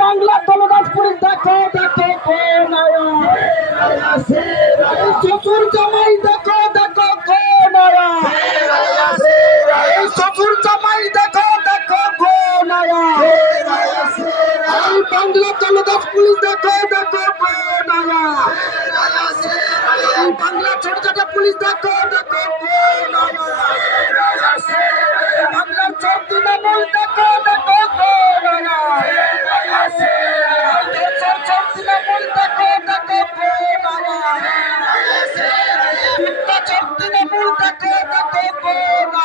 বাংলার দলদাস পুলিশ দেখো দেখো কোন শ্বশুর জামাই দেখো দেখো কোন শ্বশুর জামাই দেখো দেখো কোন বাংলা দলদাস পুলিশ দেখো দেখো কোন বাংলা ছোট ছোট পুলিশ দেখো দেখো কোন বাংলার ছোট তৃণমূল দেখো দেখো কোন তৃণমূল দেখো দেখো কোন তৃণমূল দেখো দেখো কোন